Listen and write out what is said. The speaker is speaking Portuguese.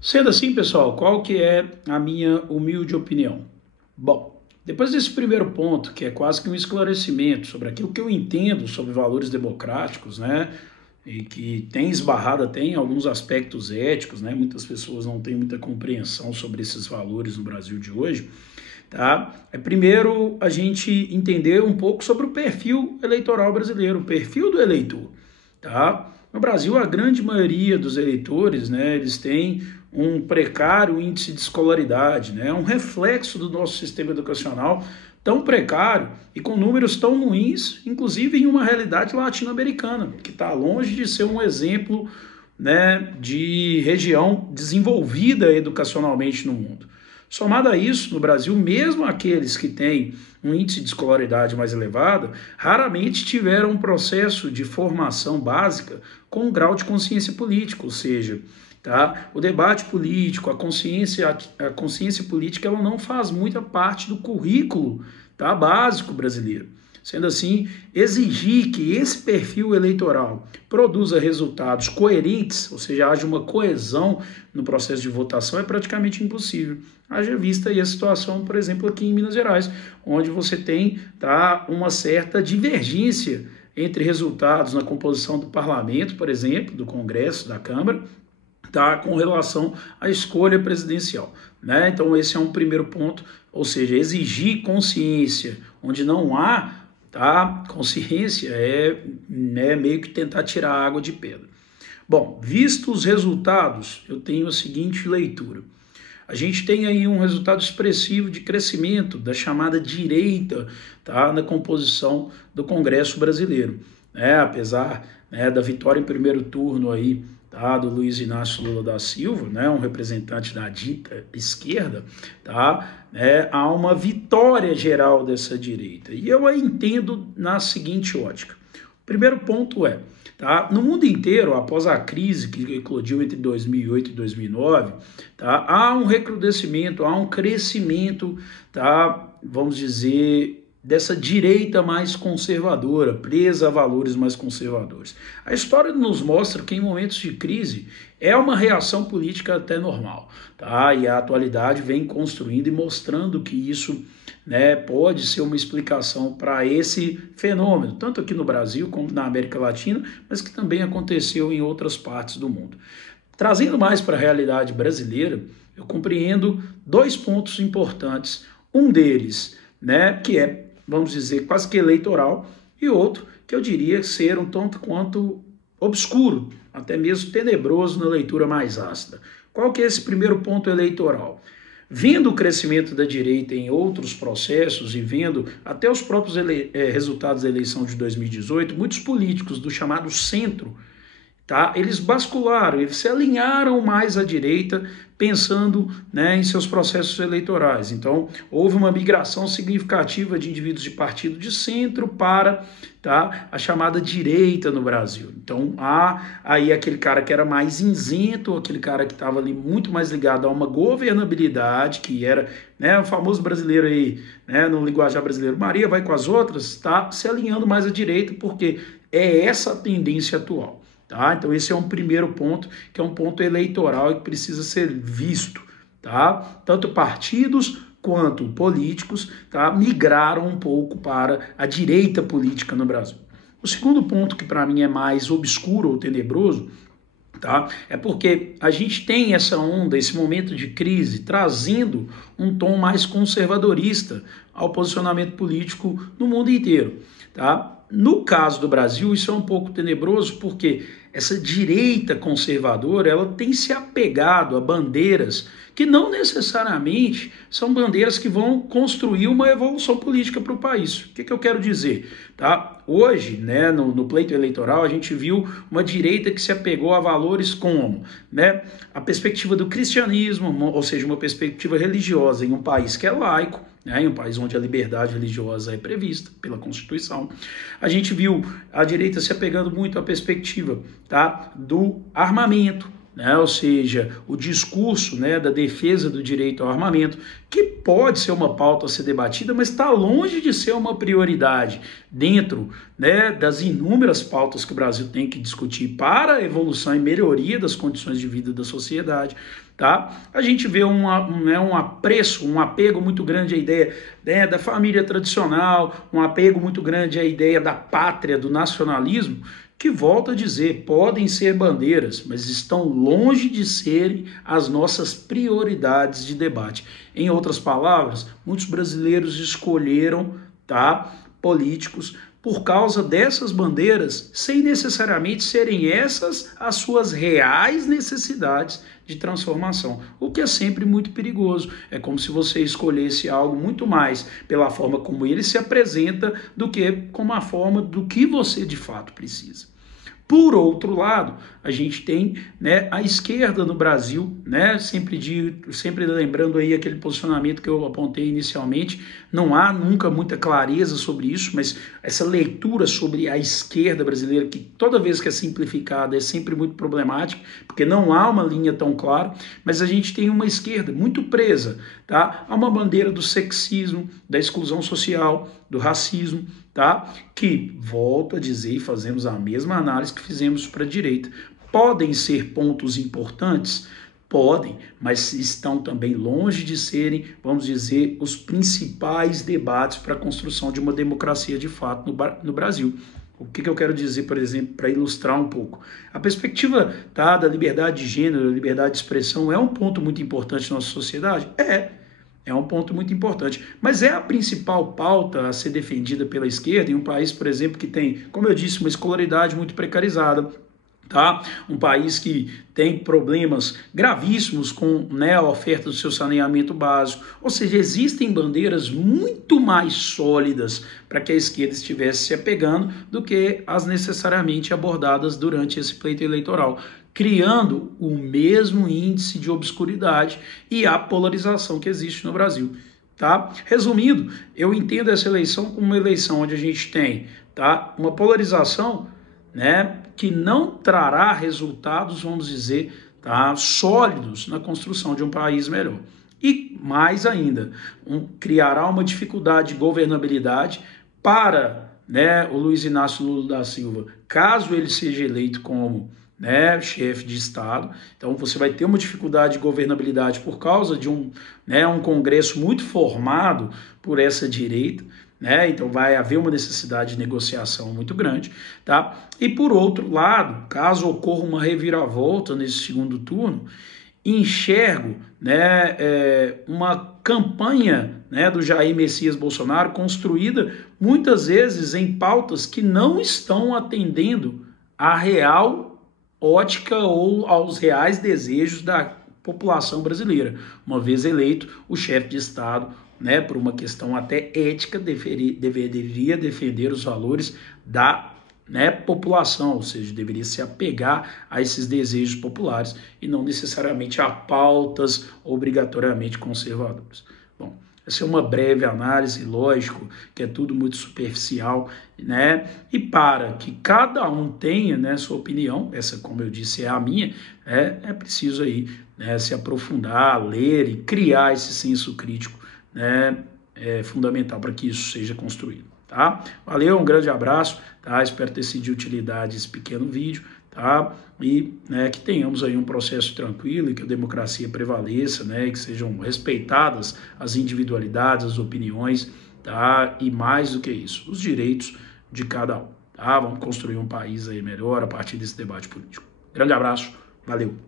Sendo assim, pessoal, qual que é a minha humilde opinião? Bom, depois desse primeiro ponto, que é quase que um esclarecimento sobre aquilo que eu entendo sobre valores democráticos, né, e que tem esbarrado até em alguns aspectos éticos, né, muitas pessoas não têm muita compreensão sobre esses valores no Brasil de hoje, tá? É primeiro a gente entender um pouco sobre o perfil eleitoral brasileiro, o perfil do eleitor, tá? No Brasil, a grande maioria dos eleitores, né, eles têm um precário índice de escolaridade, né, um reflexo do nosso sistema educacional tão precário e com números tão ruins, inclusive em uma realidade latino-americana, que está longe de ser um exemplo, né, de região desenvolvida educacionalmente no mundo. Somado a isso, no Brasil, mesmo aqueles que têm um índice de escolaridade mais elevado, raramente tiveram um processo de formação básica com um grau de consciência política, ou seja, tá, o debate político, a consciência política, ela não faz muita parte do currículo, tá, básico brasileiro. Sendo assim, exigir que esse perfil eleitoral produza resultados coerentes, ou seja, haja uma coesão no processo de votação, é praticamente impossível. Haja vista aí a situação, por exemplo, aqui em Minas Gerais, onde você tem, tá, uma certa divergência entre resultados na composição do parlamento, por exemplo, do Congresso, da Câmara, tá, com relação à escolha presidencial, né? Então esse é um primeiro ponto, ou seja, exigir consciência onde não há, tá, consciência é, né, meio que tentar tirar água de pedra. Bom, visto os resultados, eu tenho a seguinte leitura. A gente tem aí um resultado expressivo de crescimento da chamada direita, tá, na composição do Congresso brasileiro, né? Apesar, né, da vitória em primeiro turno aí, tá, do Luiz Inácio Lula da Silva, né, um representante da dita esquerda, tá, há uma vitória geral dessa direita. E eu a entendo na seguinte ótica. O primeiro ponto é, tá, no mundo inteiro, após a crise que eclodiu entre 2008 e 2009, tá, há um recrudescimento, há um crescimento, tá, vamos dizer, dessa direita mais conservadora, presa a valores mais conservadores. A história nos mostra que em momentos de crise é uma reação política até normal, tá? E a atualidade vem construindo e mostrando que isso, né, pode ser uma explicação para esse fenômeno, tanto aqui no Brasil como na América Latina, mas que também aconteceu em outras partes do mundo. Trazendo mais para a realidade brasileira, eu compreendo dois pontos importantes. Um deles, né, que é, vamos dizer, quase que eleitoral, e outro que eu diria ser um tanto quanto obscuro, até mesmo tenebroso na leitura mais ácida. Qual que é esse primeiro ponto eleitoral? Vendo o crescimento da direita em outros processos e vendo até os próprios resultados da eleição de 2018, muitos políticos do chamado centro, tá, eles bascularam, eles se alinharam mais à direita, pensando, né, em seus processos eleitorais. Então, houve uma migração significativa de indivíduos de partido de centro para, tá, a chamada direita no Brasil. Então, há aí aquele cara que era mais isento, aquele cara que estava ali muito mais ligado a uma governabilidade, que era, né, o famoso brasileiro aí, né, no linguajar brasileiro, Maria vai com as outras, tá se alinhando mais à direita, porque é essa a tendência atual. Tá? Então esse é um primeiro ponto, que é um ponto eleitoral e que precisa ser visto. Tá? Tanto partidos quanto políticos, tá, migraram um pouco para a direita política no Brasil. O segundo ponto, que para mim é mais obscuro ou tenebroso, tá, é porque a gente tem essa onda, esse momento de crise, trazendo um tom mais conservadorista ao posicionamento político no mundo inteiro. Tá? No caso do Brasil, isso é um pouco tenebroso porque essa direita conservadora, ela tem se apegado a bandeiras que não necessariamente são bandeiras que vão construir uma evolução política para o país. O que eu quero dizer? Tá? Hoje, né, no pleito eleitoral, a gente viu uma direita que se apegou a valores como, né, a perspectiva do cristianismo, ou seja, uma perspectiva religiosa em um país que é laico, né, em um país onde a liberdade religiosa é prevista pela Constituição. A gente viu a direita se apegando muito à perspectiva, tá, do armamento, né, ou seja, o discurso, né, da defesa do direito ao armamento, que pode ser uma pauta a ser debatida, mas está longe de ser uma prioridade dentro, né, das inúmeras pautas que o Brasil tem que discutir para a evolução e melhoria das condições de vida da sociedade. Tá? A gente vê um apreço, um apego muito grande à ideia, né, da família tradicional, um apego muito grande à ideia da pátria, do nacionalismo, que, volto a dizer, podem ser bandeiras, mas estão longe de serem as nossas prioridades de debate. Em outras palavras, muitos brasileiros escolheram, tá, políticos por causa dessas bandeiras, sem necessariamente serem essas as suas reais necessidades de transformação, o que é sempre muito perigoso. É como se você escolhesse algo muito mais pela forma como ele se apresenta do que como a forma do que você de fato precisa. Por outro lado, a gente tem, né, a esquerda no Brasil, né, sempre lembrando aí aquele posicionamento que eu apontei inicialmente, não há nunca muita clareza sobre isso, mas essa leitura sobre a esquerda brasileira, que toda vez que é simplificada é sempre muito problemática, porque não há uma linha tão clara, mas a gente tem uma esquerda muito presa, tá, a uma bandeira do sexismo, da exclusão social, do racismo, tá, que, volto a dizer, e fazemos a mesma análise que fizemos para a direita. Podem ser pontos importantes? Podem, mas estão também longe de serem, vamos dizer, os principais debates para a construção de uma democracia de fato no Brasil. O que eu quero dizer, por exemplo, para ilustrar um pouco? A perspectiva, tá, da liberdade de gênero, da liberdade de expressão é um ponto muito importante na nossa sociedade? É um ponto muito importante, mas é a principal pauta a ser defendida pela esquerda em um país, por exemplo, que tem, como eu disse, uma escolaridade muito precarizada, tá? Um país que tem problemas gravíssimos com, né, a oferta do seu saneamento básico, ou seja, existem bandeiras muito mais sólidas para que a esquerda estivesse se apegando do que as necessariamente abordadas durante esse pleito eleitoral, criando o mesmo índice de obscuridade e a polarização que existe no Brasil. Tá? Resumindo, eu entendo essa eleição como uma eleição onde a gente tem, tá, uma polarização, né, que não trará resultados, vamos dizer, tá, sólidos na construção de um país melhor. E, mais ainda, criará uma dificuldade de governabilidade para, né, o Luiz Inácio Lula da Silva, caso ele seja eleito como, né, chefe de Estado. Então você vai ter uma dificuldade de governabilidade por causa de um Congresso muito formado por essa direita, né? Então vai haver uma necessidade de negociação muito grande, tá? E por outro lado, caso ocorra uma reviravolta nesse segundo turno, enxergo, né, uma campanha, né, do Jair Messias Bolsonaro construída muitas vezes em pautas que não estão atendendo à real ótica ou aos reais desejos da população brasileira. Uma vez eleito, o chefe de Estado, né, por uma questão até ética, deveria defender os valores da, né, população, ou seja, deveria se apegar a esses desejos populares e não necessariamente a pautas obrigatoriamente conservadoras. Bom, essa é uma breve análise, lógico que é tudo muito superficial, né? E para que cada um tenha, né, sua opinião, essa, como eu disse, é a minha, é preciso aí, né, se aprofundar, ler e criar esse senso crítico, né? É fundamental para que isso seja construído, tá? Valeu, um grande abraço, tá? Espero ter sido de utilidade esse pequeno vídeo, tá? E, né, que tenhamos aí um processo tranquilo e que a democracia prevaleça, né, e que sejam respeitadas as individualidades, as opiniões, tá? E mais do que isso, os direitos de cada um, tá? Vamos construir um país aí melhor a partir desse debate político. Grande abraço, valeu!